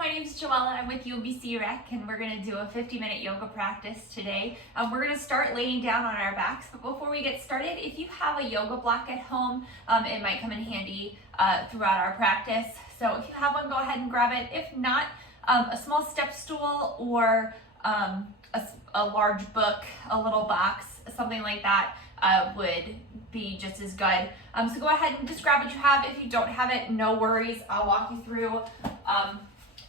my name is Joella. I'm with UBC Rec, and we're going to do a 50-minute yoga practice today. We're going to start laying down on our backs, but before we get started, if you have a yoga block at home, it might come in handy throughout our practice. So if you have one, go ahead and grab it. If not, a small step stool or a large book, a little box, something like that would be just as good. So go ahead and just grab what you have. If you don't have it, no worries. I'll walk you through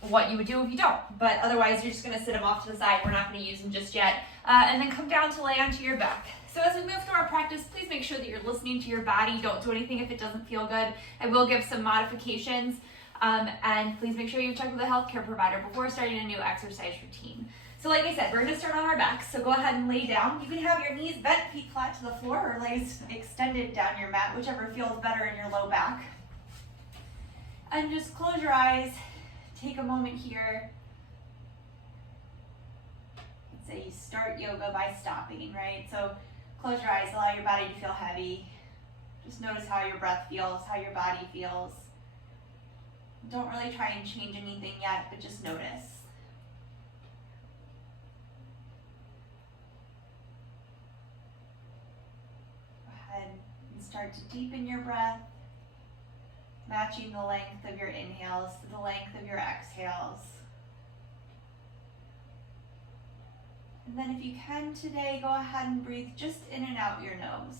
what you would do if you don't. But otherwise, you're just going to sit them off to the side. We're not going to use them just yet. And then come down to lay onto your back. So as we move through our practice, please make sure that you're listening to your body. Don't do anything if it doesn't feel good. I will give some modifications. And please make sure you check with a healthcare provider before starting a new exercise routine. So like I said, we're going to start on our backs. So go ahead and lay down. You can have your knees bent, feet flat to the floor, or legs extended down your mat, whichever feels better in your low back. And just close your eyes. Take a moment here. Let's say you start yoga by stopping, right? So close your eyes, allow your body to feel heavy. Just notice how your breath feels, how your body feels. Don't really try and change anything yet, but just notice. Start to deepen your breath, matching the length of your inhales to the length of your exhales. And then if you can today, go ahead and breathe just in and out your nose.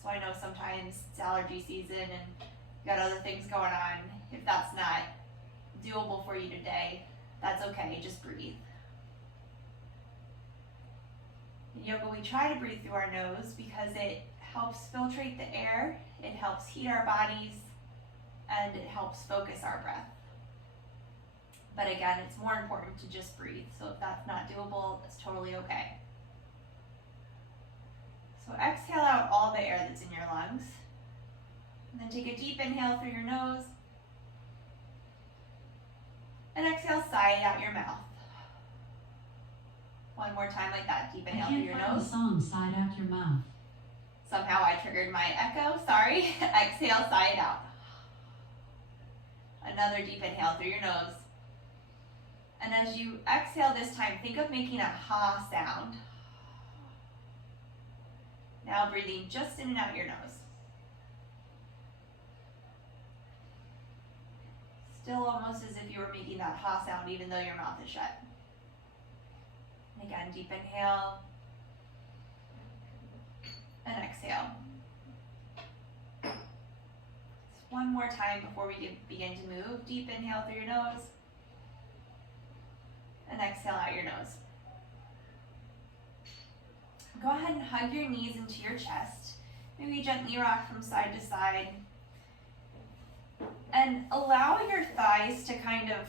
So I know sometimes it's allergy season and you got other things going on. If that's not doable for you today, that's okay, just breathe. In yoga, we try to breathe through our nose because it helps filtrate the air, it helps heat our bodies, and it helps focus our breath. But again, it's more important to just breathe. So if that's not doable, it's totally okay. So exhale out all the air that's in your lungs. And then take a deep inhale through your nose. And exhale, sigh out your mouth. One more time like that. Deep inhale through your nose. The song, sigh out your mouth. Somehow I triggered my echo, sorry. Exhale, sigh it out. Another deep inhale through your nose. And as you exhale this time, think of making a ha sound. Now breathing just in and out your nose. Still almost as if you were making that ha sound even though your mouth is shut. And again, deep inhale. And exhale. Just one more time before we begin to move. Deep inhale through your nose. And exhale out your nose. Go ahead and hug your knees into your chest. Maybe gently rock from side to side. And allow your thighs to kind of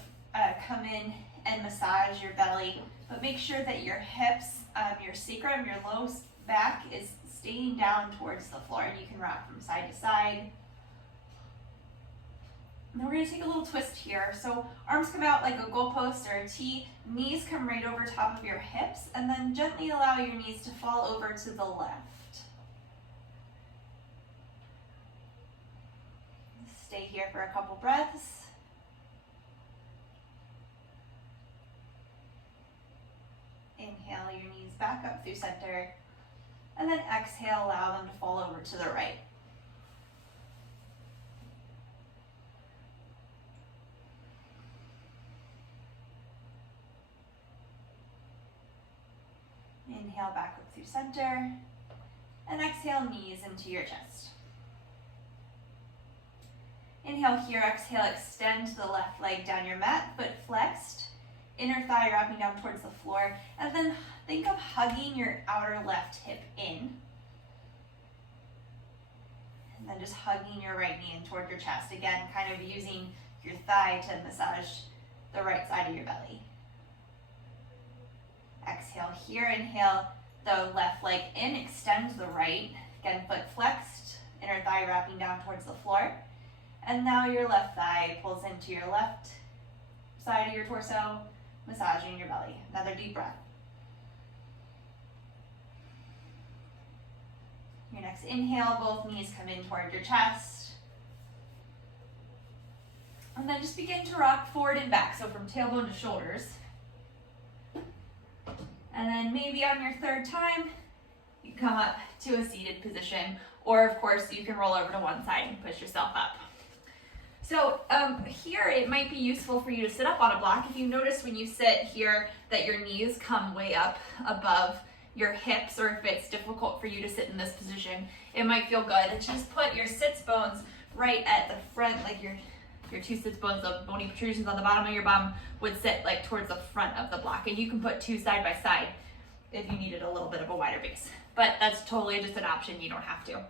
come in and massage your belly. But make sure that your hips, your sacrum, your low back is staying down towards the floor, and you can rock from side to side. And then we're going to take a little twist here. So arms come out like a goalpost or a T, knees come right over top of your hips, and then gently allow your knees to fall over to the left. Stay here for a couple breaths. Inhale your knees back up through center. And then exhale, allow them to fall over to the right. Inhale back up through center. And exhale, knees into your chest. Inhale here, exhale, extend the left leg down your mat, foot flexed. Inner thigh wrapping down towards the floor, and then think of hugging your outer left hip in. And then just hugging your right knee in toward your chest. Again, kind of using your thigh to massage the right side of your belly. Exhale here, inhale the left leg in, extend the right. Again, foot flexed, inner thigh wrapping down towards the floor. And now your left thigh pulls into your left side of your torso, massaging your belly. Another deep breath. Your next inhale, both knees come in toward your chest. And then just begin to rock forward and back, so from tailbone to shoulders. And then maybe on your third time, you come up to a seated position, or of course you can roll over to one side and push yourself up. So here it might be useful for you to sit up on a block. If you notice when you sit here that your knees come way up above your hips, or if it's difficult for you to sit in this position, it might feel good to just put your sits bones right at the front, like your two sits bones, the bony protrusions on the bottom of your bum would sit like towards the front of the block. And you can put two side by side if you needed a little bit of a wider base. But that's totally just an option, you don't have to.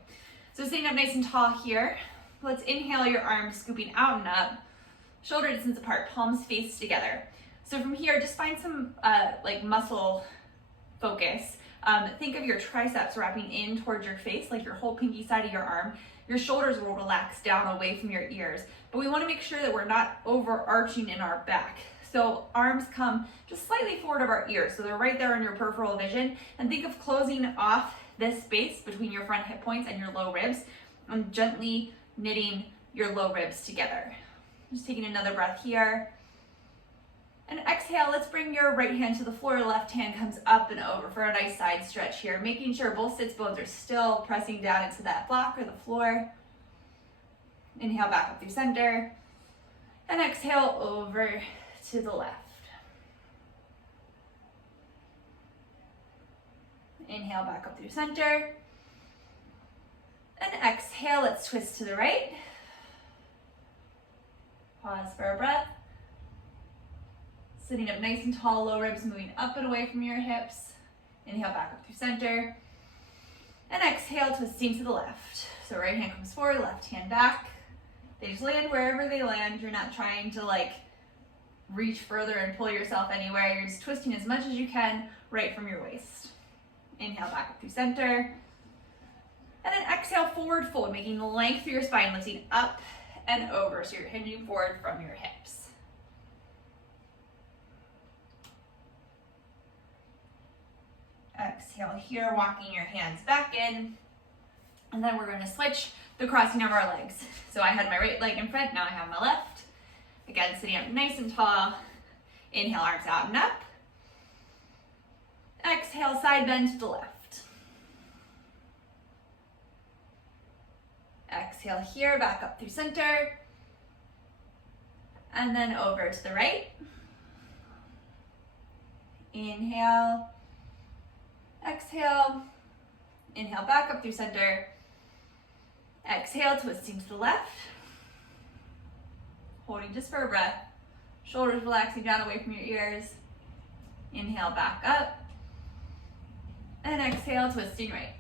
So sitting up nice and tall here, let's inhale your arms scooping out and up, shoulder distance apart, palms face together. So from here, just find some like muscle focus. Think of your triceps wrapping in towards your face, like your whole pinky side of your arm. Your shoulders will relax down away from your ears, but we want to make sure that we're not overarching in our back. So arms come just slightly forward of our ears, so they're right there in your peripheral vision. And think of closing off this space between your front hip points and your low ribs, and gently knitting your low ribs together. Just taking another breath here. And exhale, let's bring your right hand to the floor, left hand comes up and over for a nice side stretch here, making sure both sits bones are still pressing down into that block or the floor. Inhale back up through center, and exhale over to the left. Inhale back up through center, and exhale, let's twist to the right. Pause for a breath. Sitting up nice and tall, low ribs moving up and away from your hips. Inhale back up through center. And exhale, twisting to the left. So right hand comes forward, left hand back. They just land wherever they land. You're not trying to like reach further and pull yourself anywhere. You're just twisting as much as you can right from your waist. Inhale back up through center. And then exhale, forward fold, making length through your spine, lifting up and over. So you're hinging forward from your hips. Exhale here, walking your hands back in. And then we're going to switch the crossing of our legs. So I had my right leg in front, now I have my left. Again, sitting up nice and tall. Inhale, arms out and up. Exhale, side bend to the left. Exhale here, back up through center. And then over to the right. Inhale. Exhale. Inhale back up through center. Exhale, twisting to the left. Holding just for a breath. Shoulders relaxing down away from your ears. Inhale back up. And exhale, twisting right.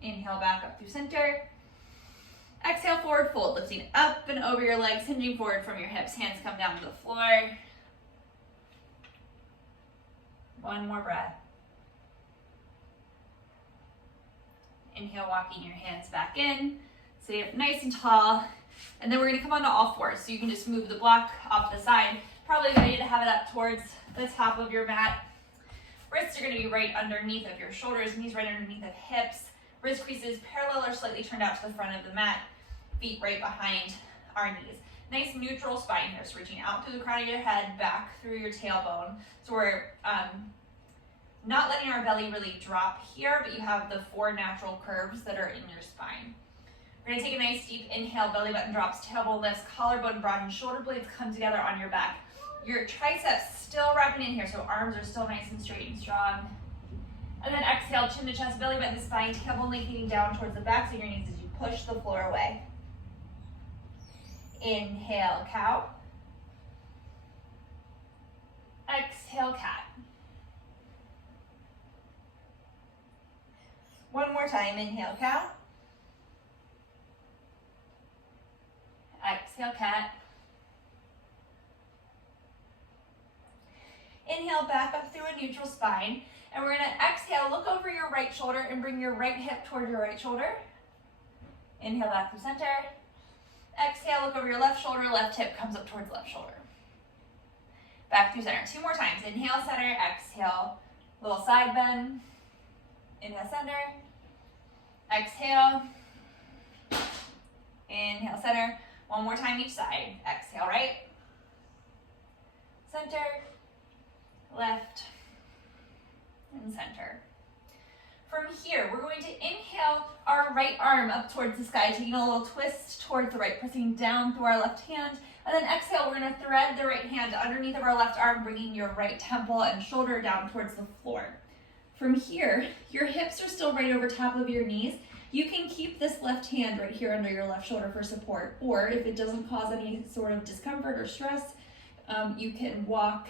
Inhale back up through center. Exhale, forward fold, lifting up and over your legs, hinging forward from your hips. Hands come down to the floor. One more breath. Inhale, walking your hands back in. Stay up nice and tall. And then we're going to come onto all fours. So you can just move the block off the side. Probably a good idea to have it up towards the top of your mat. Wrists are going to be right underneath of your shoulders, knees right underneath of hips. Wrist creases parallel or slightly turned out to the front of the mat. Feet right behind our knees. Nice neutral spine here, so reaching out through the crown of your head, back through your tailbone. So we're not letting our belly really drop here, but you have the four natural curves that are in your spine. We're gonna take a nice deep inhale, belly button drops, tailbone lifts, collarbone broadens, shoulder blades come together on your back. Your triceps still wrapping in here, so arms are still nice and straight and strong. And then exhale, chin to chest, belly button to spine, tailbone lengthening down towards the backs of your knees as you push the floor away. Inhale, cow. Exhale, cat. One more time, inhale, cow. Exhale, cat. Inhale, back up through a neutral spine. And we're gonna exhale, look over your right shoulder and bring your right hip toward your right shoulder. Inhale, back through center. Exhale, look over your left shoulder, left hip comes up towards left shoulder. Back through center, two more times. Inhale, center, exhale, little side bend. Inhale, center. Exhale. Inhale, center. One more time each side. Exhale, right. Center. Left. And center. From here, we're going to inhale our right arm up towards the sky, taking a little twist towards the right, pressing down through our left hand. And then exhale, we're going to thread the right hand underneath of our left arm, bringing your right temple and shoulder down towards the floor. From here, your hips are still right over top of your knees. You can keep this left hand right here under your left shoulder for support, or if it doesn't cause any sort of discomfort or stress, you can walk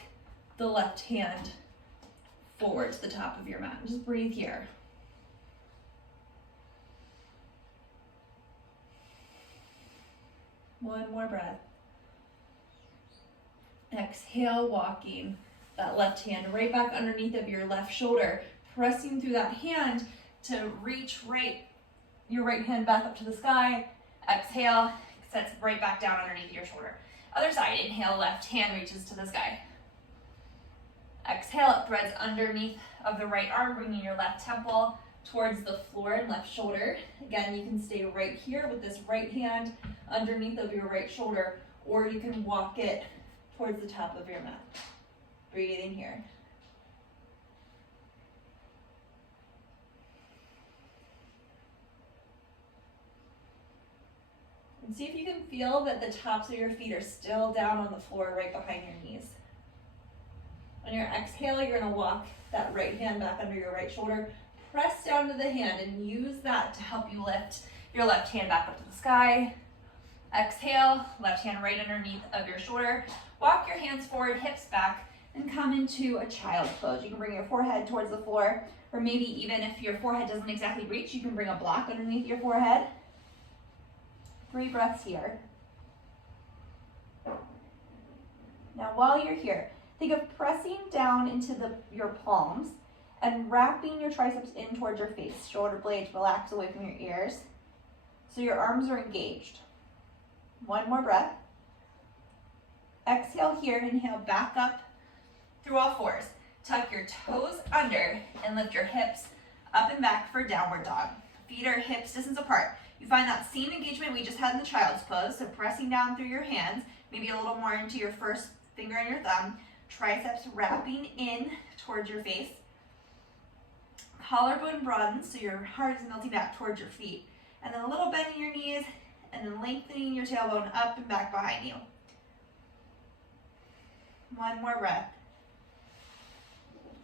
the left hand forward to the top of your mat. Just breathe here. One more breath. Exhale, walking that left hand right back underneath of your left shoulder, pressing through that hand to reach your right hand back up to the sky. Exhale, sets right back down underneath your shoulder. Other side, inhale, left hand reaches to the sky. Exhale, it threads underneath of the right arm, bringing your left temple towards the floor and left shoulder. Again, you can stay right here with this right hand underneath of your right shoulder, or you can walk it towards the top of your mat. Breathing here. And see if you can feel that the tops of your feet are still down on the floor right behind your knees. On your exhale, you're going to walk that right hand back under your right shoulder. Press down to the hand and use that to help you lift your left hand back up to the sky. Exhale, left hand right underneath of your shoulder. Walk your hands forward, hips back, and come into a child's pose. You can bring your forehead towards the floor, or maybe even if your forehead doesn't exactly reach, you can bring a block underneath your forehead. 3 breaths here. Now while you're here, think of pressing down into your palms and wrapping your triceps in towards your face. Shoulder blades relax away from your ears, so your arms are engaged. 1 more breath. Exhale here, inhale back up through all fours. Tuck your toes under and lift your hips up and back for downward dog. Feet are hips distance apart. You find that same engagement we just had in the child's pose, so pressing down through your hands, maybe a little more into your first finger and your thumb. Triceps wrapping in towards your face. Collarbone broadens, so your heart is melting back towards your feet. And then a little bend in your knees, and then lengthening your tailbone up and back behind you. 1 more breath.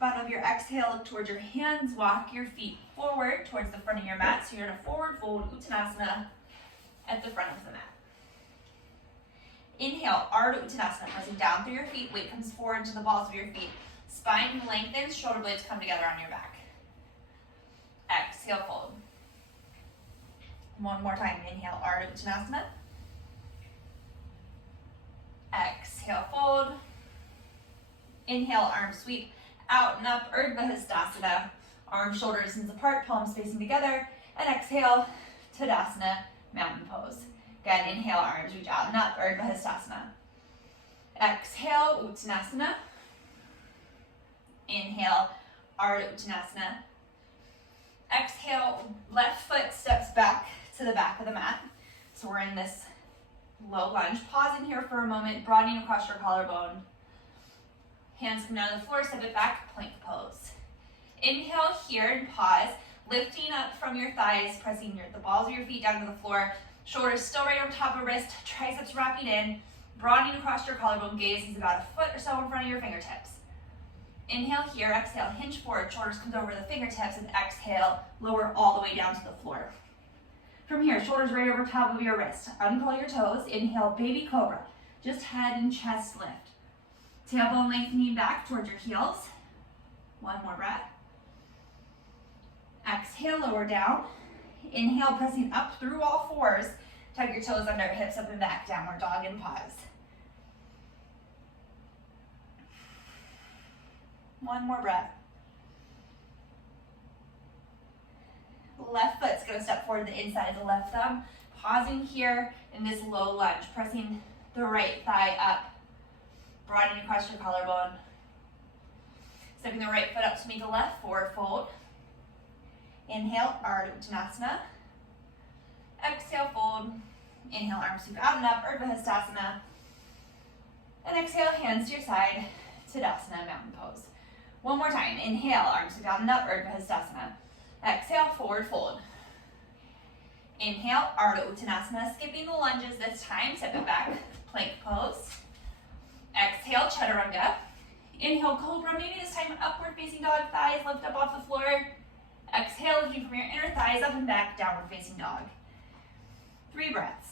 Bottom of your exhale, look towards your hands, walk your feet forward towards the front of your mat. So you're in a forward fold Uttanasana at the front of the mat. Inhale, Ardha Uttanasana, pressing down through your feet, weight comes forward into the balls of your feet. Spine lengthens, shoulder blades come together on your back. Exhale, fold. 1 more time, inhale, Ardha Uttanasana. Exhale, fold. Inhale, arm sweep out and up, Urdhva Hastasana. Arms, shoulders, distance apart, palms facing together. And exhale, Tadasana, mountain pose. Again, inhale, arms reach out and up, Urdhva Hastasana. Exhale, Uttanasana. Inhale, Ardha Uttanasana. Exhale, left foot steps back to the back of the mat. So we're in this low lunge. Pause in here for a moment, broadening across your collarbone. Hands come down to the floor, step it back, plank pose. Inhale here and pause, lifting up from your thighs, pressing the balls of your feet down to the floor. Shoulders still right over top of wrist, triceps wrapping in, broadening across your collarbone. Gaze is about a foot or so in front of your fingertips. Inhale here, exhale, hinge forward, shoulders come over the fingertips, and exhale, lower all the way down to the floor. From here, shoulders right over top of your wrist. Uncurl your toes, inhale, baby cobra. Just head and chest lift. Tailbone lengthening back towards your heels. 1 more breath. Exhale, lower down. Inhale, pressing up through all fours. Tuck your toes under, hips up and back, downward dog, and pause. 1 more breath. Left foot's going to step forward to the inside of the left thumb. Pausing here in this low lunge, pressing the right thigh up, broadening across your collarbone. Stepping the right foot up to meet the left, forward fold. Inhale, Ardha Uttanasana. Exhale, fold. Inhale, arms sweep out and up, Urdhva Hastasana. And exhale, hands to your side, Tadasana, mountain pose. One more time. Inhale, arms sweep out and up, Urdhva Hastasana. Exhale, forward fold. Inhale, Ardha Uttanasana, skipping the lunges this time, step it back, plank pose. Exhale, Chaturanga. Inhale, Cobra, maybe this time upward facing dog, thighs lift up off the floor. Exhale, lifting from your inner thighs up and back, downward facing dog. 3 breaths.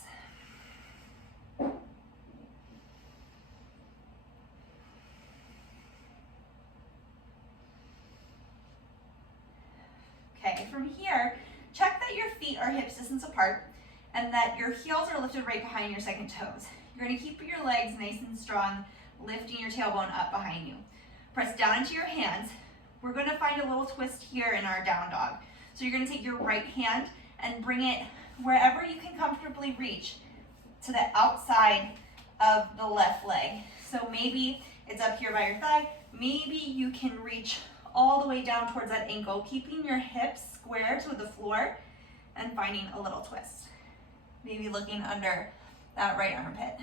Okay, from here, check that your feet are hip distance apart and that your heels are lifted right behind your second toes. You're going to keep your legs nice and strong, lifting your tailbone up behind you. Press down into your hands. We're going to find a little twist here in our down dog. So you're going to take your right hand and bring it wherever you can comfortably reach to the outside of the left leg. So maybe it's up here by your thigh. Maybe you can reach all the way down towards that ankle, keeping your hips square to the floor and finding a little twist. Maybe looking under that right armpit.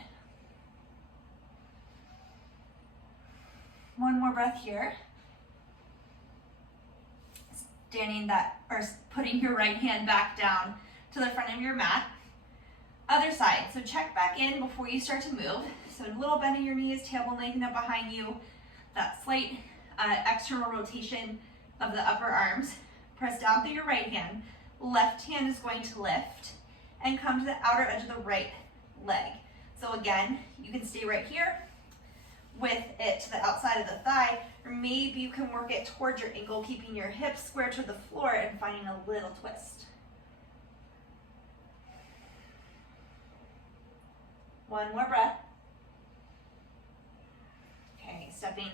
One more breath here. Standing that, or putting your right hand back down to the front of your mat. Other side, so check back in before you start to move. So a little bend in your knees, tailbone lengthen up behind you, that slight external rotation of the upper arms. Press down through your right hand. Left hand is going to lift and come to the outer edge of the right leg. So again, you can stay right here with it to the outside of the thigh, or maybe you can work it towards your ankle, keeping your hips square to the floor and finding a little twist. One more breath. Okay, stepping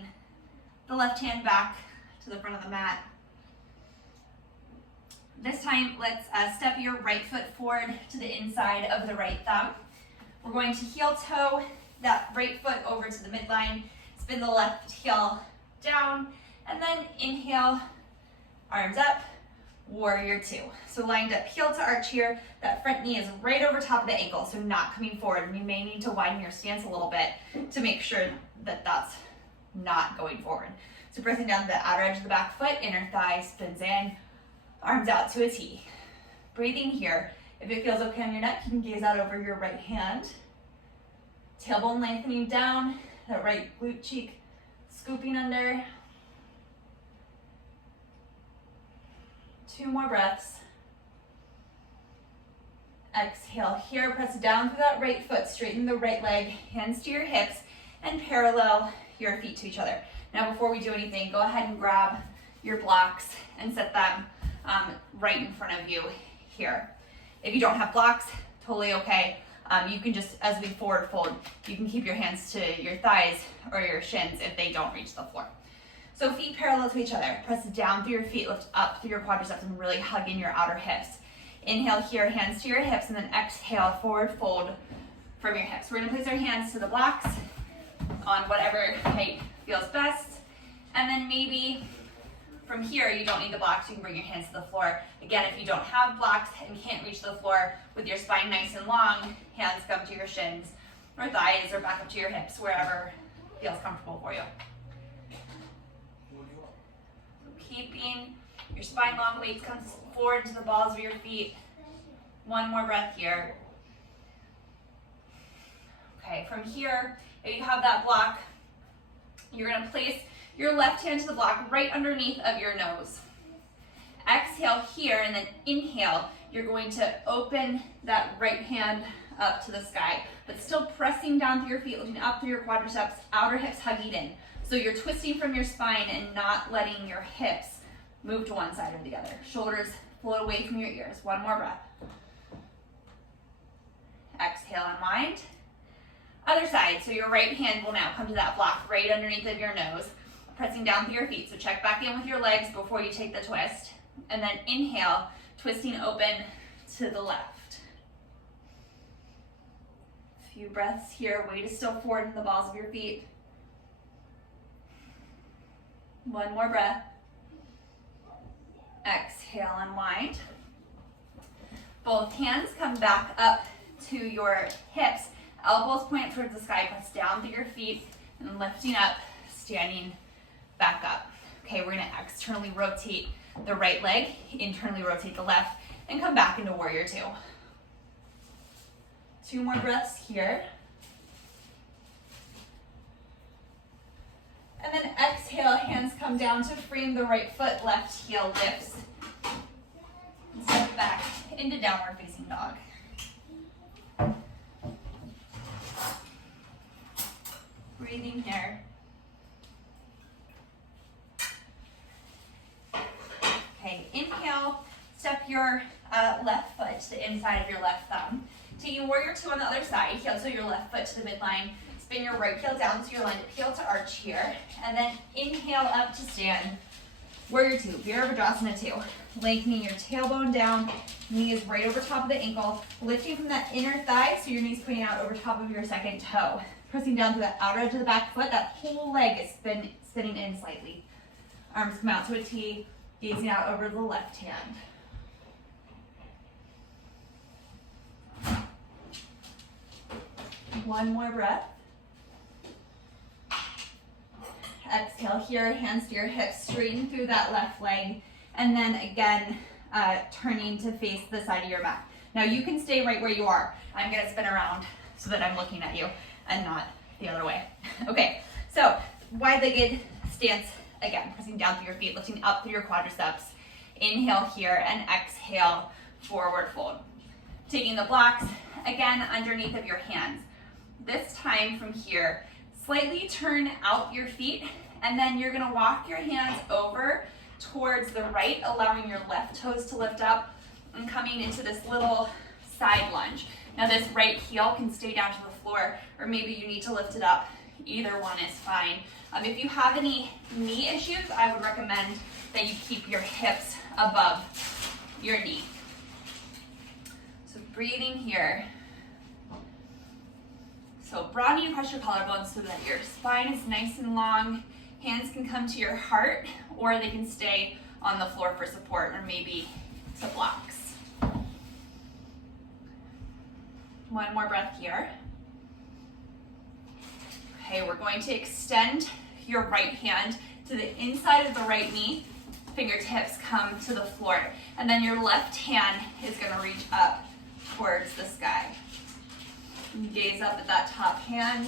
the left hand back to the front of the mat. This time, let's step your right foot forward to the inside of the right thumb. We're going to heel toe that right foot over to the midline, spin the left heel down, and then inhale, arms up, warrior 2. So lined up, heel to arch here. That front knee is right over top of the ankle, so not coming forward. You may need to widen your stance a little bit to make sure that that's not going forward. So pressing down the outer edge of the back foot, inner thigh spins in, arms out to a T. Breathing here. If it feels okay on your neck, you can gaze out over your right hand. Tailbone lengthening down, that right glute cheek scooping under. 2 more breaths. Exhale here, press down through that right foot, straighten the right leg, hands to your hips, and parallel your feet to each other. Now before we do anything, go ahead and grab your blocks and set them right in front of you here. If you don't have blocks, totally okay. You can just, as we forward fold, you can keep your hands to your thighs or your shins if they don't reach the floor. So feet parallel to each other. Press down through your feet, lift up through your quadriceps, and really hug in your outer hips. Inhale here, hands to your hips, and then exhale, forward fold from your hips. We're gonna place our hands to the blocks on whatever height feels best. And then maybe from here, you don't need the blocks, you can bring your hands to the floor. Again, if you don't have blocks and can't reach the floor with your spine nice and long, hands come to your shins or thighs or back up to your hips, wherever feels comfortable for you. Keeping your spine long, weights come forward to the balls of your feet. One more breath here. Okay, from here, if you have that block, you're gonna place your left hand to the block right underneath of your nose. Exhale here, and then inhale, you're going to open that right hand up to the sky, but still pressing down through your feet, looking up through your quadriceps, outer hips hugging in. So you're twisting from your spine and not letting your hips move to one side or the other. Shoulders float away from your ears. One more breath. Exhale, unwind. Other side, so your right hand will now come to that block right underneath of your nose, pressing down through your feet. So check back in with your legs before you take the twist. And then inhale, twisting open to the left. A few breaths here. Weight is still forward in the balls of your feet. One more breath. Exhale. exhale, unwind. Both hands come back up to your hips. Elbows point towards the sky, press down through your feet, and lifting up, standing back up. Okay, we're gonna externally rotate the right leg, internally rotate the left, and come back into warrior two. 2 more breaths here. And then exhale, hands come down to frame the right foot, left heel lifts. And step back into downward facing dog. Breathing here. Okay, inhale, step your left foot to the inside of your left thumb. Taking warrior two on the other side, heel to your left foot to the midline. Spin your right heel down so you're lined up heel to arch here. And then inhale up to stand. Warrior two, Virabhadrasana 2. Lengthening your tailbone down, knees right over top of the ankle, lifting from that inner thigh so your knees pointing out over top of your second toe. Pressing down to the outer edge of the back foot, that whole leg is spinning in slightly. Arms come out to a T, gazing out over the left hand. One more breath. Exhale here, hands to your hips, straighten through that left leg, and then again, turning to face the side of your mat. Now you can stay right where you are. I'm gonna spin around so that I'm looking at you and not the other way. Okay, so wide-legged stance again, pressing down through your feet, lifting up through your quadriceps. Inhale here and exhale, forward fold. Taking the blocks, again, underneath of your hands. This time from here, slightly turn out your feet, and then you're gonna walk your hands over towards the right, allowing your left toes to lift up and coming into this little side lunge. Now this right heel can stay down to the floor, or maybe you need to lift it up. Either one is fine. If you have any knee issues, I would recommend that you keep your hips above your knee. So breathing here. So broadening across your collarbones so that your spine is nice and long. Hands can come to your heart, or they can stay on the floor for support, or maybe to blocks. One more breath here. Okay, we're going to extend your right hand to the inside of the right knee. Fingertips come to the floor. And then your left hand is going to reach up towards the sky. Gaze up at that top hand.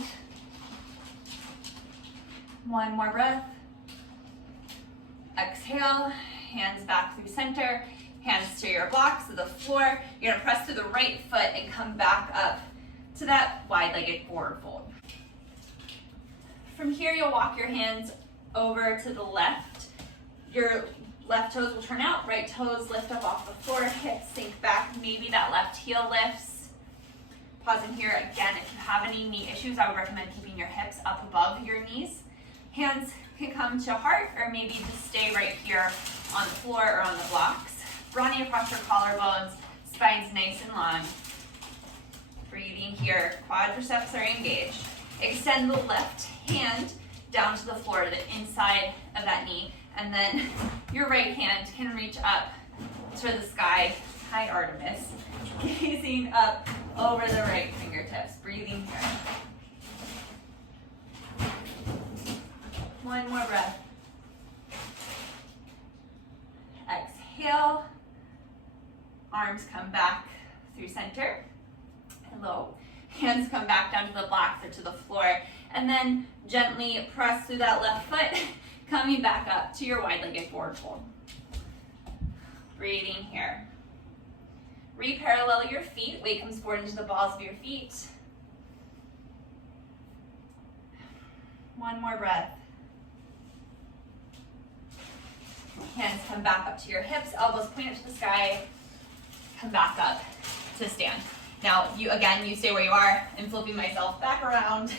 One more breath. Exhale, hands back through center, hands to your blocks to the floor. You're gonna press through the right foot and come back up to that wide-legged forward fold. From here, you'll walk your hands over to the left. Your left toes will turn out, right toes lift up off the floor, hips sink back, maybe that left heel lifts. Pausing here again, if you have any knee issues, I would recommend keeping your hips up above your knees. Hands can come to heart, or maybe just stay right here on the floor or on the blocks. Broadening across your collarbones, spine's nice and long. Breathing here, quadriceps are engaged. Extend the left hand down to the floor to the inside of that knee, and then your right hand can reach up to the sky. Hi, Artemis. Gazing up over the right fingertips. Breathing here. One more breath. Exhale. Arms come back through center. Hello. Hands come back down to the blocks or to the floor. And then gently press through that left foot, coming back up to your wide-legged forward fold. Breathing here. Re-parallel your feet. Weight comes forward into the balls of your feet. One more breath. Hands come back up to your hips, elbows point up to the sky, come back up to stand. Now, you stay where you are. I'm flipping myself back around.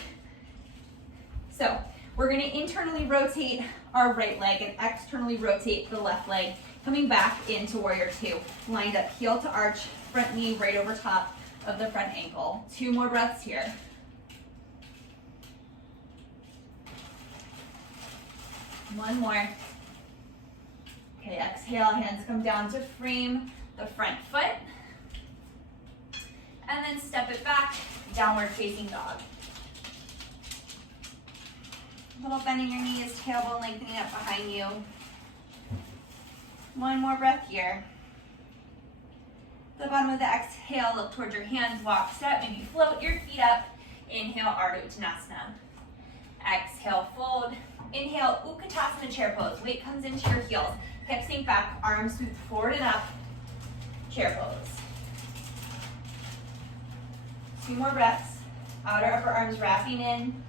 So, we're gonna internally rotate our right leg and externally rotate the left leg, coming back into warrior two. Lined up heel to arch, front knee right over top of the front ankle. 2 more breaths here. One more. Okay, exhale, hands come down to frame the front foot. And then step it back, downward facing dog. Little bending your knees, tailbone lengthening up behind you. One more breath here. The bottom of the exhale, look towards your hands, walk, step, maybe float your feet up. Inhale, Ardha Uttanasana. Exhale, fold. Inhale, Utkatasana chair pose. Weight comes into your heels. Hips sink back, arms sweep forward and up. Chair pose. 2 more breaths. Outer upper arms wrapping in.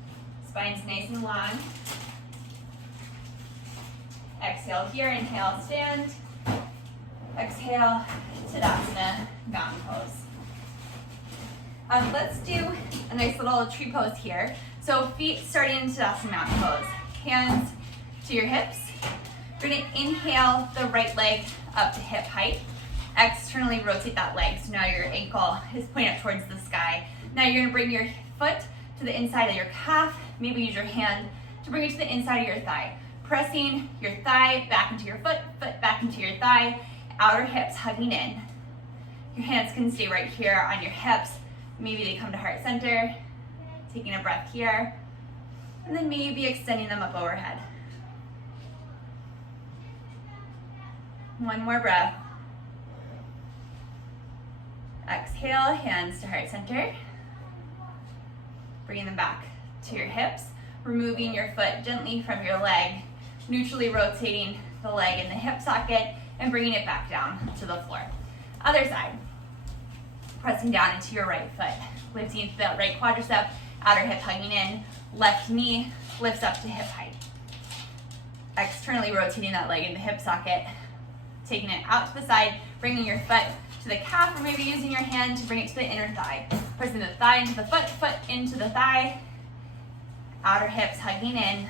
Spine's nice and long. Exhale here, inhale, stand. Exhale, Tadasana, mountain pose. Let's do a nice little tree pose here. So feet starting in Tadasana mountain pose. Hands to your hips. We're gonna inhale the right leg up to hip height. Externally rotate that leg, so now your ankle is pointing up towards the sky. Now you're gonna bring your foot to the inside of your calf. Maybe use your hand to bring it to the inside of your thigh. Pressing your thigh back into your foot, foot back into your thigh, outer hips hugging in. Your hands can stay right here on your hips. Maybe they come to heart center. Taking a breath here. And then maybe extending them up overhead. One more breath. Exhale, hands to heart center. Bringing them back to your hips. Removing your foot gently from your leg. Neutrally rotating the leg in the hip socket and bringing it back down to the floor. Other side. Pressing down into your right foot. Lifting the right quadricep, outer hip hugging in. Left knee lifts up to hip height. Externally rotating that leg in the hip socket. Taking it out to the side, bringing your foot to the calf, or maybe using your hand to bring it to the inner thigh. Pressing the thigh into the foot, foot into the thigh. Outer hips hugging in.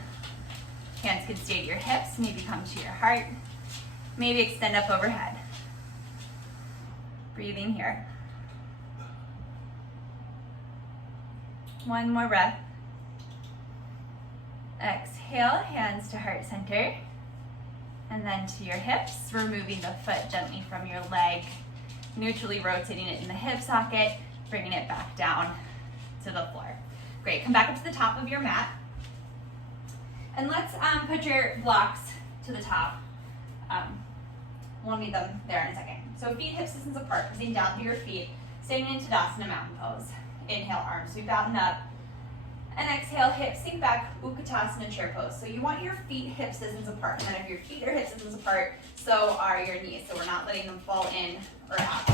Hands can stay to your hips, maybe come to your heart. Maybe extend up overhead. Breathing here. One more breath. Exhale, hands to heart center. And then to your hips, removing the foot gently from your leg, neutrally rotating it in the hip socket, bringing it back down to the floor. Great, come back up to the top of your mat. And let's put your blocks to the top. We'll need them there in a second. So feet hip distance apart, pressing down through your feet, standing in Tadasana mountain pose. Inhale, arms sweep out and up. And exhale, hips sink back, Utkatasana chair pose. So you want your feet hip distance apart. And then if your feet are hip distance apart, so are your knees. So we're not letting them fall in or out.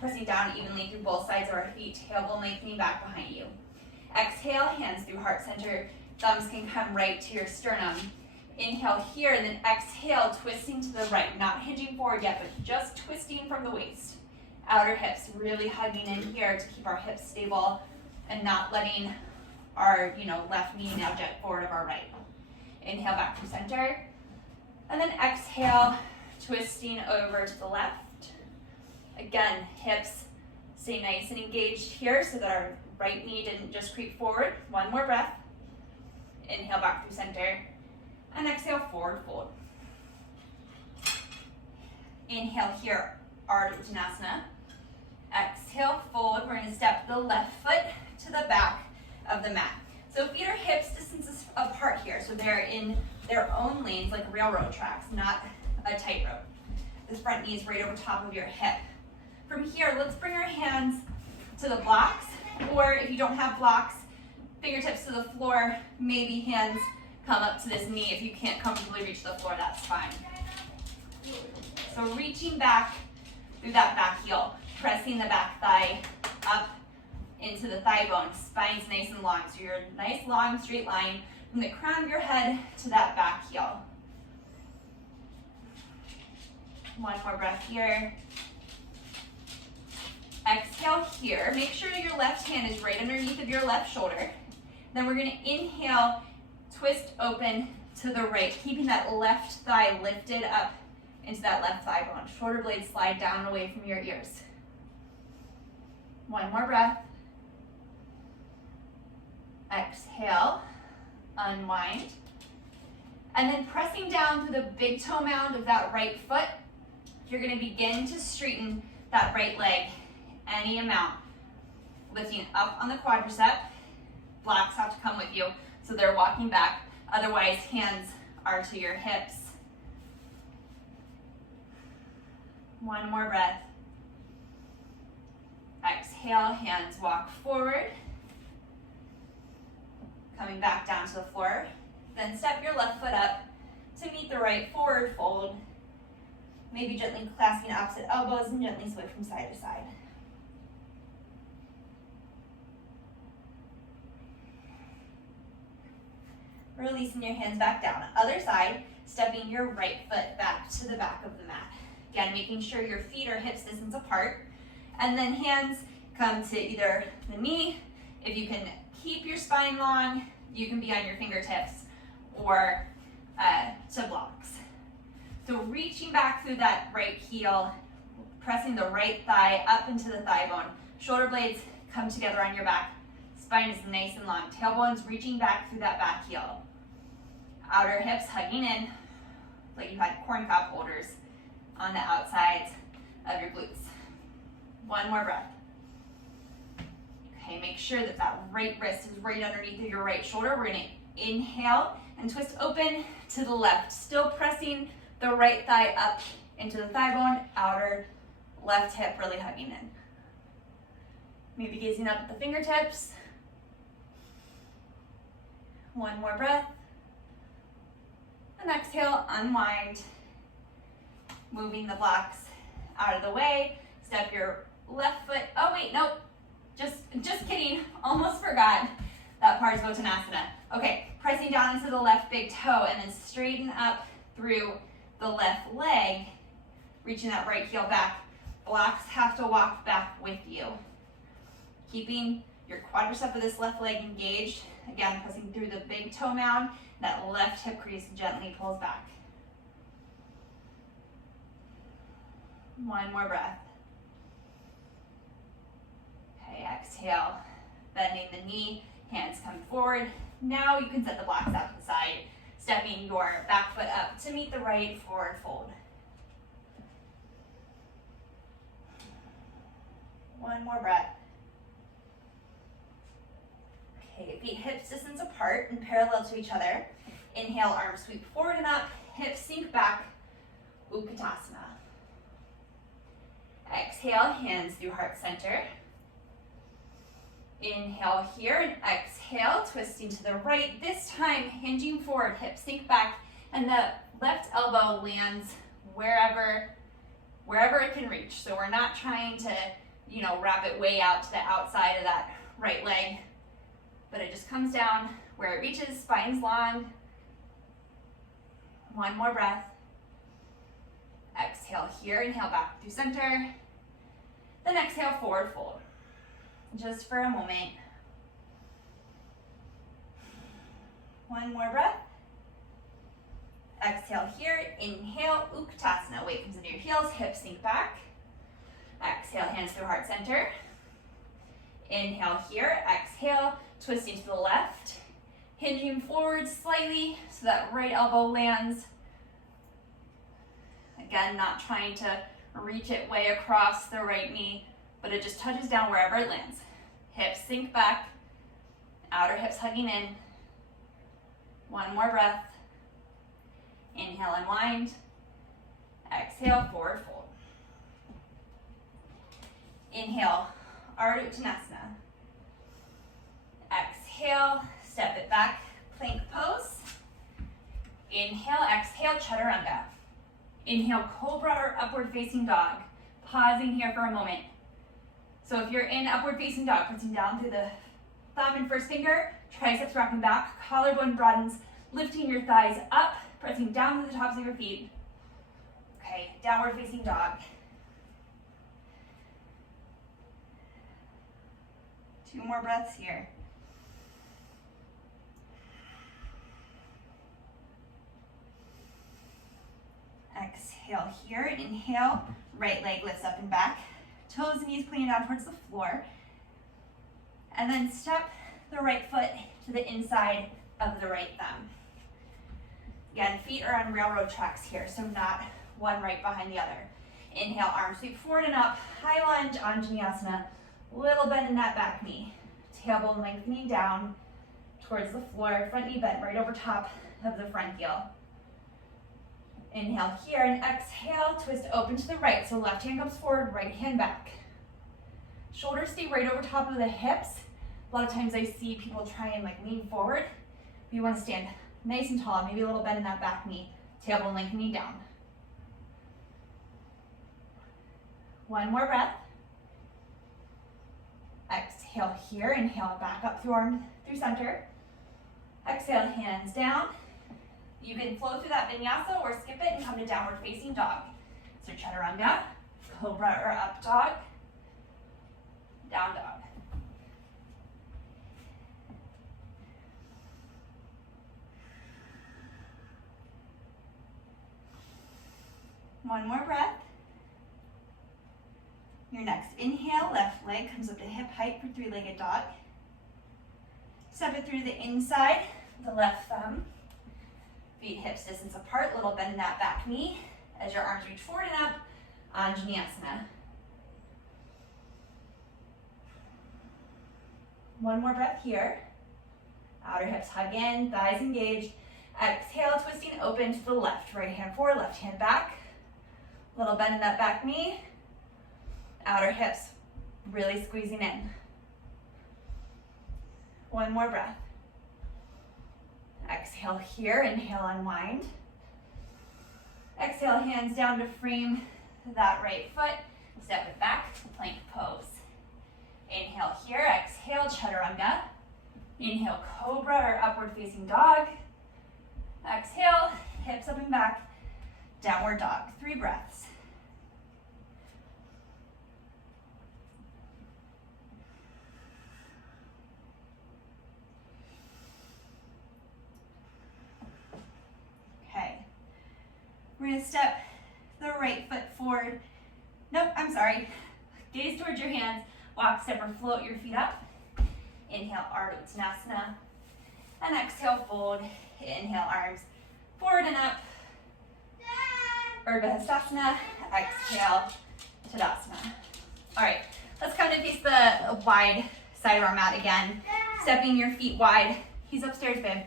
Pressing down evenly through both sides of our feet, tailbone lengthening back behind you. Exhale, hands through heart center. Thumbs can come right to your sternum. Inhale here, and then exhale, twisting to the right. Not hinging forward yet, but just twisting from the waist. Outer hips really hugging in here to keep our hips stable and not letting our left knee now jet forward of our right. Inhale back to center. And then exhale, twisting over to the left. Again, hips stay nice and engaged here so that our right knee didn't just creep forward. One more breath. Inhale back through center. And exhale, forward fold. Inhale here, Ardha Uttanasana. Exhale, fold. We're going to step the left foot to the back of the mat. So feet are hips distances apart here. So they're in their own lanes like railroad tracks, not a tightrope. This front knee is right over top of your hip. From here, let's bring our hands to the blocks, or if you don't have blocks, fingertips to the floor, maybe hands come up to this knee. If you can't comfortably reach the floor, that's fine. So reaching back through that back heel, pressing the back thigh up into the thigh bone. Spine's nice and long, so you're a nice long straight line from the crown of your head to that back heel. One more breath here. Exhale here. Make sure your left hand is right underneath of your left shoulder. Then we're going to inhale, twist open to the right, keeping that left thigh lifted up into that left thigh bone. Shoulder blades slide down away from your ears. One more breath. Exhale, unwind. And then pressing down through the big toe mound of that right foot, you're gonna begin to straighten that right leg any amount. Lifting up on the quadricep, blocks have to come with you, so they're walking back. Otherwise, hands are to your hips. One more breath. Exhale, hands walk forward. Coming back down to the floor. Then step your left foot up to meet the right, forward fold. Maybe gently clasping opposite elbows and gently sway from side to side. Releasing your hands back down. Other side, stepping your right foot back to the back of the mat. Again, making sure your feet are hips distance apart. And then hands come to either the knee. If you can keep your spine long, you can be on your fingertips or to blocks. So reaching back through that right heel, pressing the right thigh up into the thigh bone. Shoulder blades come together on your back. Spine is nice and long. Tailbone's reaching back through that back heel. Outer hips hugging in like you had corn cob holders on the outsides of your glutes. One more breath. Okay, make sure that that right wrist is right underneath your right shoulder. We're gonna inhale and twist open to the left. Still pressing the right thigh up into the thigh bone, outer left hip really hugging in. Maybe gazing up at the fingertips. One more breath. And exhale, unwind. Moving the blocks out of the way. Step your left foot, oh wait, nope. Just kidding, almost forgot that Parsvottanasana. Okay, pressing down into the left big toe and then straighten up through the left leg, reaching that right heel back. Blocks have to walk back with you. Keeping your quadricep of this left leg engaged. Again, pressing through the big toe mound. That left hip crease gently pulls back. One more breath. Okay, exhale, bending the knee, hands come forward. Now you can set the blocks out to the side, stepping your back foot up to meet the right, forward fold. One more breath. Okay, feet hips distance apart and parallel to each other. Inhale, arms sweep forward and up, hips sink back, Utkatasana. Exhale, hands through heart center. Inhale here and exhale, twisting to the right. This time, hinging forward, hips sink back, and the left elbow lands wherever it can reach. So we're not trying to, wrap it way out to the outside of that right leg, but it just comes down where it reaches, spine's long. One more breath. Exhale here, inhale back through center. Then exhale, forward fold. Just for a moment. One more breath. Exhale here, inhale, Utkatasana. Weight comes into your heels, hips sink back. Exhale, hands through heart center. Inhale here, exhale, twisting to the left. Hinging forward slightly so that right elbow lands. Again, not trying to reach it way across the right knee, but it just touches down wherever it lands. Hips sink back, outer hips hugging in. One more breath. Inhale, unwind. Exhale, forward fold. Inhale, Ardha Uttanasana. Exhale, step it back, plank pose. Inhale, exhale, Chaturanga. Inhale, Cobra or upward facing dog. Pausing here for a moment. So if you're in upward facing dog, pressing down through the thumb and first finger, triceps wrapping back, collarbone broadens, lifting your thighs up, pressing down to the tops of your feet. Okay, downward facing dog. Two more breaths here. Exhale here, and inhale, right leg lifts up and back. Toes and knees pointing down towards the floor. And then step the right foot to the inside of the right thumb. Again, feet are on railroad tracks here, so not one right behind the other. Inhale, arms sweep forward and up, high lunge, Anjaneyasana. Little bend in that back knee. Tailbone lengthening down towards the floor, front knee bent right over top of the front heel. Inhale here and exhale, twist open to the right. So left hand comes forward, right hand back. Shoulders stay right over top of the hips. A lot of times I see people try and like lean forward. You want to stand nice and tall, maybe a little bend in that back knee. Tailbone lengthening down. One more breath. Exhale here, inhale back up through arm through center. Exhale, hands down. You can flow through that vinyasa or skip it and come to downward facing dog. So chaturanga, cobra or up dog, down dog. One more breath. Your next inhale, left leg comes up to hip height for three-legged dog. Step it through the inside, the left thumb. Feet hips distance apart, little bend in that back knee as your arms reach forward and up, Anjaneyasana. One more breath here. Outer hips hug in, thighs engaged. Exhale, twisting open to the left. Right hand forward, left hand back. Little bend in that back knee. Outer hips really squeezing in. One more breath. Exhale here, inhale, unwind. Exhale, hands down to frame that right foot. Step it back, plank pose. Inhale here, exhale, chaturanga. Inhale, cobra or upward facing dog. Exhale, hips up and back, downward dog. 3 breaths. Okay. We're gonna step the right foot forward. Nope, I'm sorry. Gaze towards your hands. Walk, step, or float your feet up. Inhale, Ardha Uttanasana. And exhale, fold. Inhale, arms forward and up. Urdhva Hastasana. Exhale, Tadasana. All right, let's come to face the wide side of our mat again. Stepping your feet wide. He's upstairs, babe.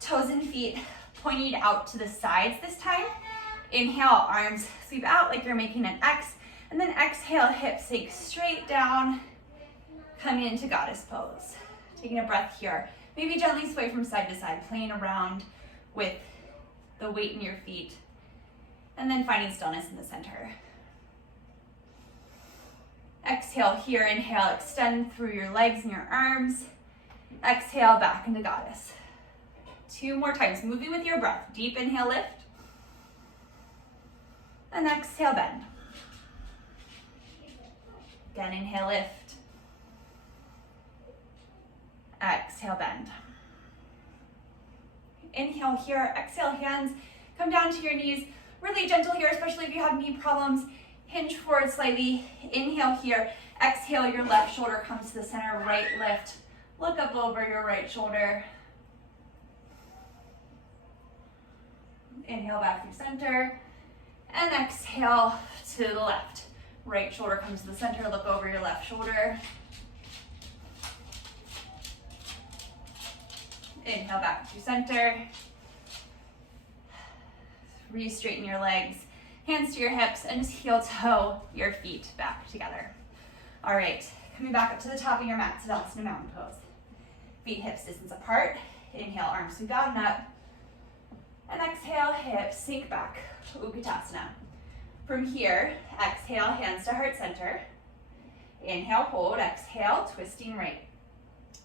Toes and feet pointed out to the sides this time. Inhale, arms sweep out like you're making an X. And then exhale, hips sink straight down, coming into goddess pose. Taking a breath here. Maybe gently sway from side to side, playing around with the weight in your feet. And then finding stillness in the center. Exhale here, inhale, extend through your legs and your arms. Exhale, back into goddess. 2 more times, moving with your breath. Deep inhale, lift. And exhale, bend. Again, inhale, lift. Exhale, bend. Inhale here, exhale, hands come down to your knees. Really gentle here, especially if you have knee problems. Hinge forward slightly. Inhale here, exhale, your left shoulder comes to the center, right lift. Look up over your right shoulder. Inhale back through center. And exhale to the left. Right shoulder comes to the center, look over your left shoulder. Inhale back through center. Re-straighten your legs, hands to your hips, and just heel toe your feet back together. All right, coming back up to the top of your mat, Tadasana mountain pose. Feet hips distance apart. Inhale, arms sweep out and up. And exhale, hips sink back, Uttanasana. From here, exhale, hands to heart center. Inhale, hold, exhale, twisting right.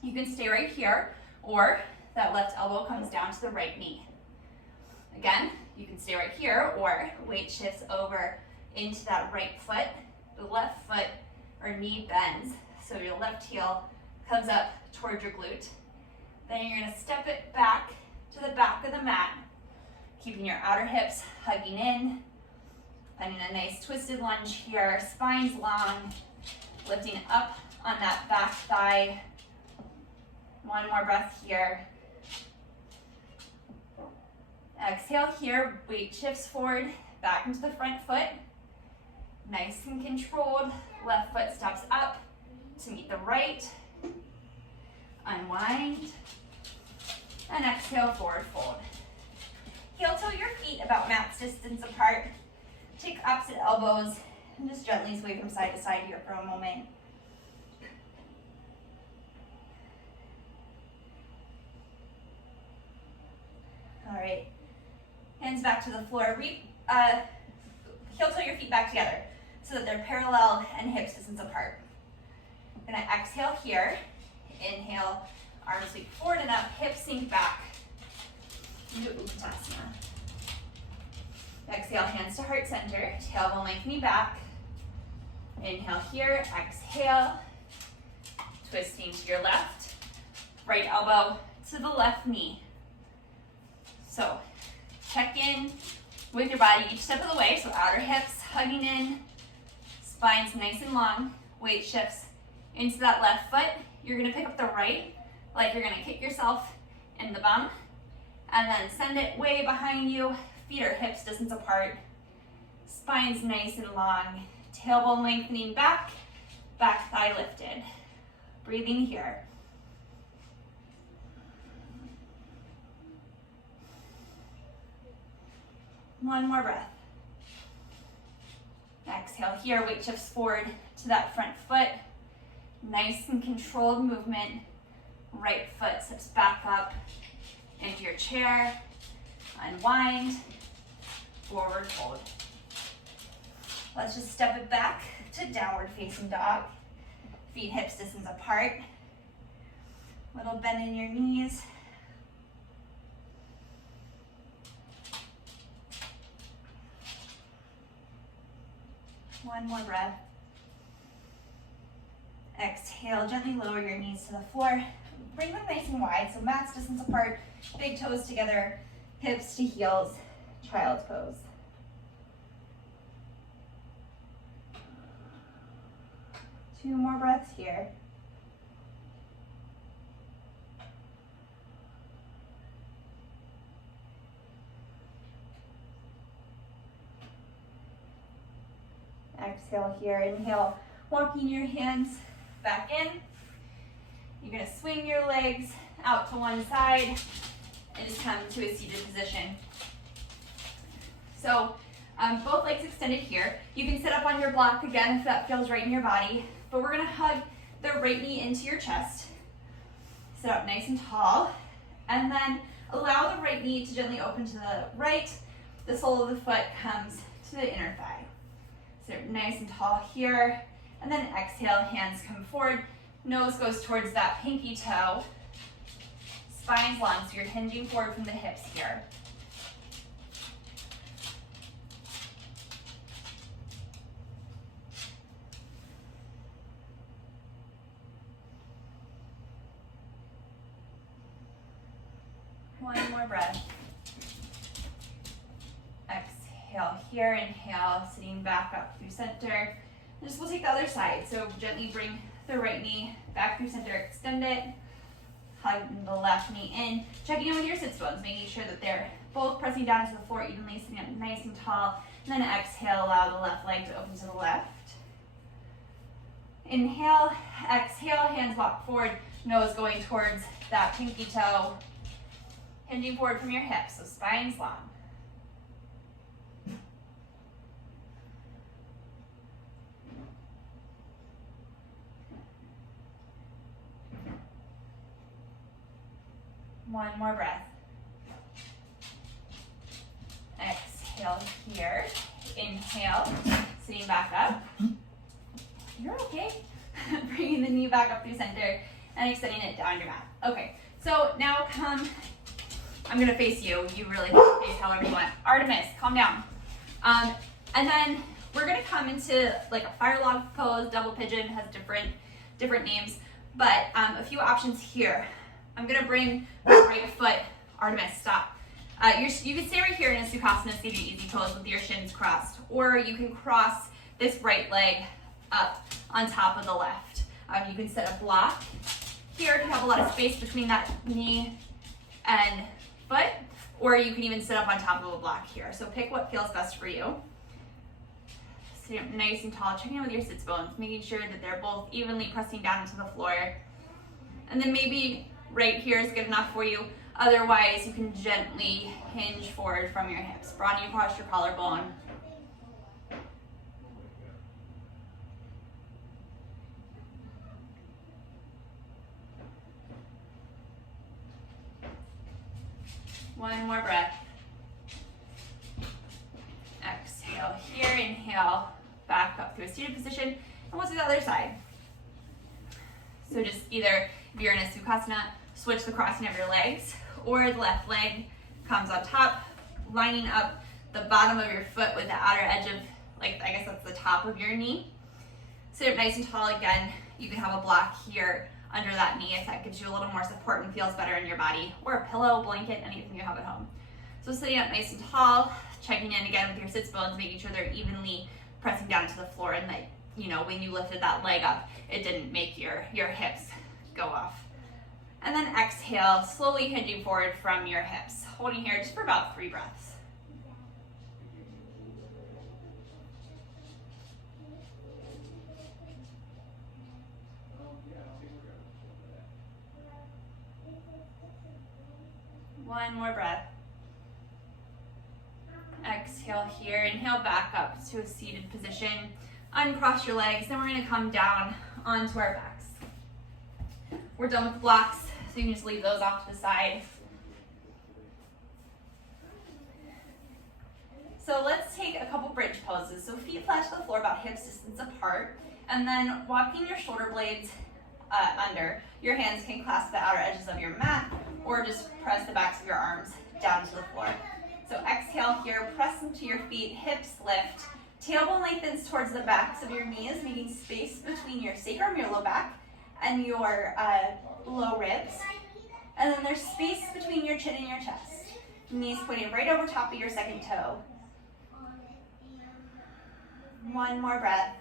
You can stay right here, or that left elbow comes down to the right knee. Again, you can stay right here, or weight shifts over into that right foot. The left foot or knee bends, so your left heel comes up towards your glute. Then you're gonna step it back to the back of the mat, keeping your outer hips hugging in. Finding a nice twisted lunge here, spine's long, lifting up on that back thigh. One more breath here. Exhale here, weight shifts forward, back into the front foot. Nice and controlled. Left foot steps up to meet the right. Unwind. And exhale, forward fold. Heel toe your feet about mat's distance apart. Take opposite elbows and just gently sway from side to side here for a moment. All right, hands back to the floor. Heel toe your feet back together so that they're parallel and hips distance apart. We're gonna exhale here. Inhale, arms sweep forward and up, hips sink back into Tadasana. Exhale, hands to heart center, tailbone lengthening back. Inhale here, exhale, twisting to your left, right elbow to the left knee. So check in with your body each step of the way, so outer hips hugging in, spine's nice and long, weight shifts into that left foot. You're gonna pick up the right, like you're gonna kick yourself in the bum, and then send it way behind you. Feet are hips distance apart, spine's nice and long, tailbone lengthening back, back thigh lifted. Breathing here. One more breath. Exhale here, weight shifts forward to that front foot. Nice and controlled movement. Right foot steps back up into your chair. Unwind, forward fold. Let's just step it back to downward facing dog. Feet hips distance apart. Little bend in your knees. One more breath. Exhale, gently lower your knees to the floor. Bring them nice and wide, so mat's distance apart, big toes together, hips to heels, child's pose. Two more breaths here. Exhale here, inhale, walking your hands back in. You're gonna swing your legs out to one side and just come to a seated position. So both legs extended here. You can sit up on your block again if that feels right in your body, but we're gonna hug the right knee into your chest. Sit up nice and tall, and then allow the right knee to gently open to the right. The sole of the foot comes to the inner thigh. Sit nice and tall here, and then exhale, hands come forward, nose goes towards that pinky toe, spine's long, so you're hinging forward from the hips here. One more breath. Exhale here, inhale, sitting back up through center. And just we'll take the other side. So gently bring the right knee back through center, extend it. Hug the left knee in. Checking in with your sit bones, making sure that they're both pressing down to the floor evenly, sitting up nice and tall. And then exhale, allow the left leg to open to the left. Inhale, exhale, hands walk forward, nose going towards that pinky toe. Hinging forward from your hips, so spine's long. One more breath. Exhale here. Inhale, sitting back up. You're okay. Bringing the knee back up through center and extending it down your mat. Okay, so now come, I'm gonna face you. You really can face however you want. Artemis, calm down. And then we're gonna come into like a fire log pose. Double pigeon has different names, but a few options here. I'm gonna bring my right foot, Artemis, stop. You can stay right here in a Sukhasana, seated easy pose with your shins crossed, or you can cross this right leg up on top of the left. You can set a block here to have a lot of space between that knee and foot, or you can even sit up on top of a block here. So pick what feels best for you. Sit up nice and tall, checking in with your sits bones, making sure that they're both evenly pressing down into the floor. And then maybe right here is good enough for you. Otherwise, you can gently hinge forward from your hips. Broaden across your collarbone. One more breath. Exhale here, inhale, back up to a seated position, and we'll do the other side. So just either, if you're in a Sukhasana, switch the crossing of your legs, or the left leg comes on top, lining up the bottom of your foot with the outer edge of, like, I guess that's the top of your knee. Sit up nice and tall again. You can have a block here under that knee if that gives you a little more support and feels better in your body, or a pillow, blanket, anything you have at home. So sitting up nice and tall, checking in again with your sits bones, making sure they're evenly pressing down to the floor, and that, you know, when you lifted that leg up, it didn't make your hips go off. And then exhale, slowly hinging forward from your hips, holding here just for about 3 breaths. One more breath. Exhale here, inhale back up to a seated position. Uncross your legs, then we're gonna come down onto our backs. We're done with the blocks, so you can just leave those off to the side. So let's take a couple bridge poses. So feet flat to the floor, about hips distance apart, and then walking your shoulder blades under. Your hands can clasp the outer edges of your mat, or just press the backs of your arms down to the floor. So exhale here, press into your feet, hips lift, tailbone lengthens towards the backs of your knees, making space between your sacrum, your low back, and your low ribs. And then there's space between your chin and your chest. Knees pointing right over top of your second toe. One more breath.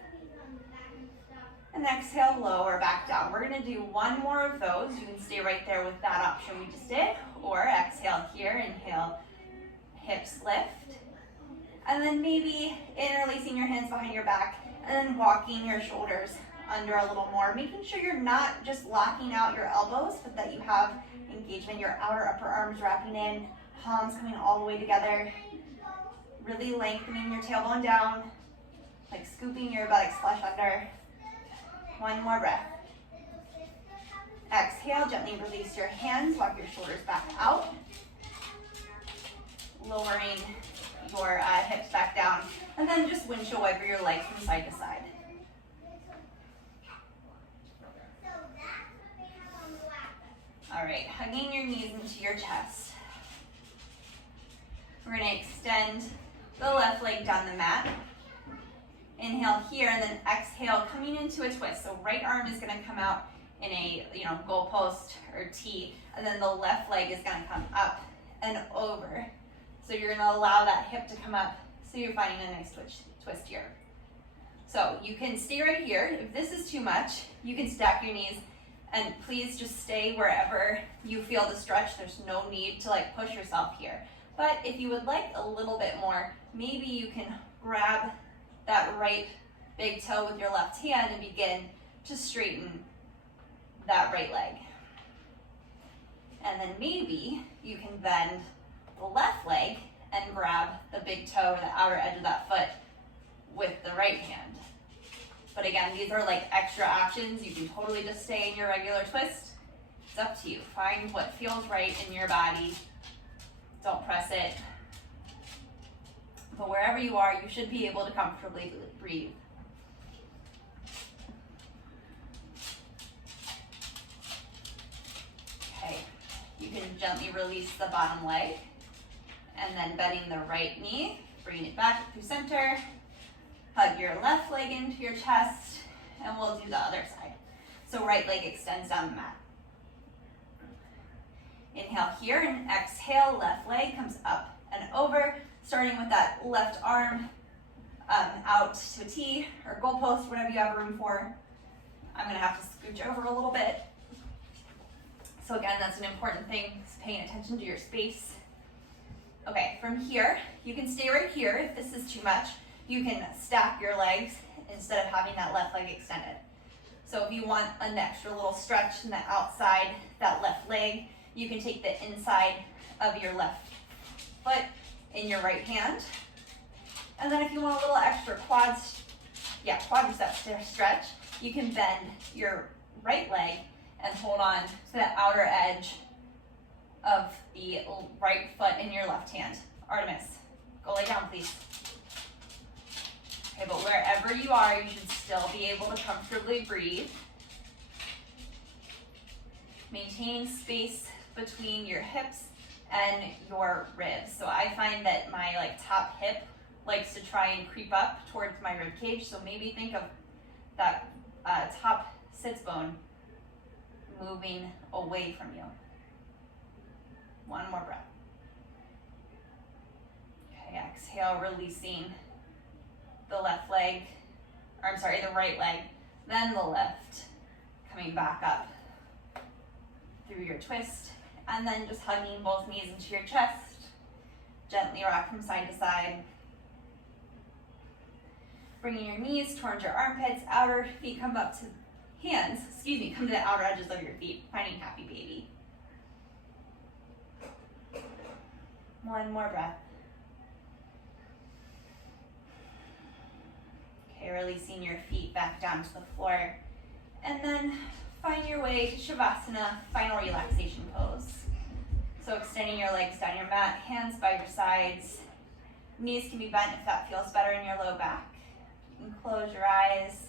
And exhale, lower back down. We're gonna do one more of those. You can stay right there with that option we just did, or exhale here, inhale, hips lift. And then maybe interlacing your hands behind your back, and then walking your shoulders under a little more, making sure you're not just locking out your elbows, but that you have engagement, your outer upper arms wrapping in, palms coming all the way together, really lengthening your tailbone down, like scooping your buttocks flush under. One more breath. Exhale, gently release your hands, walk your shoulders back out, lowering your hips back down, and then just windshield wiper your legs from side to side. All right, hugging your knees into your chest. We're gonna extend the left leg down the mat. Inhale here, and then exhale, coming into a twist. So right arm is gonna come out in a goalpost or T, and then the left leg is gonna come up and over. So you're gonna allow that hip to come up, so you're finding a nice twist here. So you can stay right here. If this is too much, you can stack your knees, and please just stay wherever you feel the stretch. There's no need to push yourself here. But if you would like a little bit more, maybe you can grab that right big toe with your left hand and begin to straighten that right leg. And then maybe you can bend the left leg and grab the big toe or the outer edge of that foot with the right hand. But again, these are extra options. You can totally just stay in your regular twist. It's up to you. Find what feels right in your body. Don't press it. But wherever you are, you should be able to comfortably breathe. Okay, you can gently release the bottom leg, and then bending the right knee, bringing it back through center. Hug your left leg into your chest, and we'll do the other side. So right leg extends down the mat. Inhale here, and exhale, left leg comes up and over, starting with that left arm out to a T or goalpost, whatever you have room for. I'm gonna have to scooch over a little bit. So again, that's an important thing, is paying attention to your space. Okay, from here, you can stay right here if this is too much. You can stack your legs instead of having that left leg extended. So if you want an extra little stretch in the outside, that left leg, you can take the inside of your left foot in your right hand. And then if you want a little extra quadricep stretch, you can bend your right leg and hold on to the outer edge of the right foot in your left hand. Artemis, go lay down, please. Okay, but wherever you are, you should still be able to comfortably breathe. Maintaining space between your hips and your ribs. So I find that my top hip likes to try and creep up towards my rib cage. So maybe think of that top sits bone moving away from you. One more breath. Okay, exhale, releasing the right leg, then the left, coming back up through your twist, and then just hugging both knees into your chest. Gently rock from side to side. Bringing your knees towards your armpits, outer feet come up to come to the outer edges of your feet, finding happy baby. One more breath. Okay, releasing your feet back down to the floor. And then find your way to Shavasana, final relaxation pose. So extending your legs down your mat, hands by your sides. Knees can be bent if that feels better in your low back. You can close your eyes.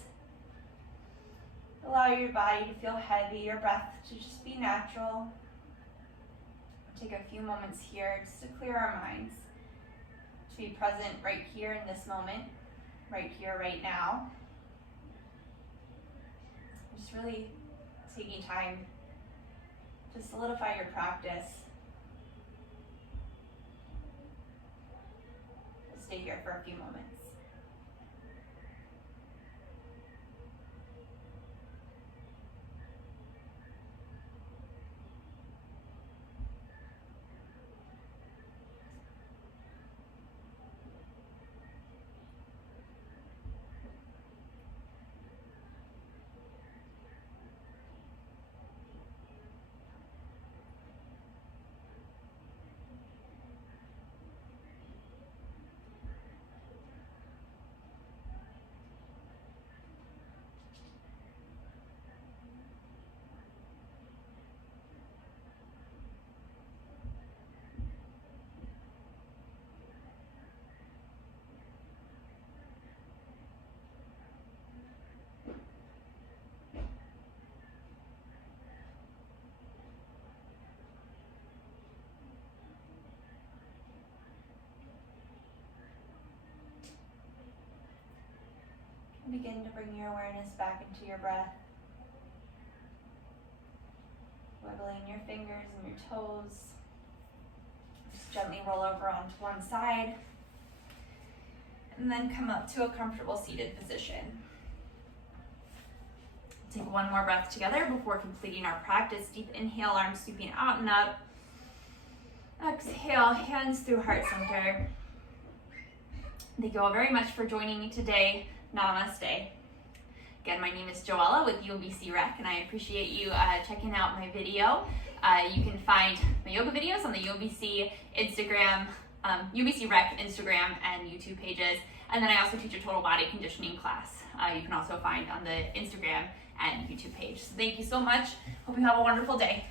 Allow your body to feel heavy, your breath to just be natural. Take a few moments here just to clear our minds, to be present right here in this moment, right here, right now. Just really taking time to solidify your practice. We'll stay here for a few moments. Begin to bring your awareness back into your breath. Wiggling your fingers and your toes. Just gently roll over onto one side. And then come up to a comfortable seated position. Take one more breath together before completing our practice. Deep inhale, arms sweeping out and up. Exhale, hands through heart center. Thank you all very much for joining me today. Namaste. Again, my name is Joella with UBC Rec, and I appreciate you checking out my video. You can find my yoga videos on the UBC Instagram, UBC Rec Instagram and YouTube pages, and then I also teach a total body conditioning class. You can also find on the Instagram and YouTube page. So thank you so much. Hope you have a wonderful day.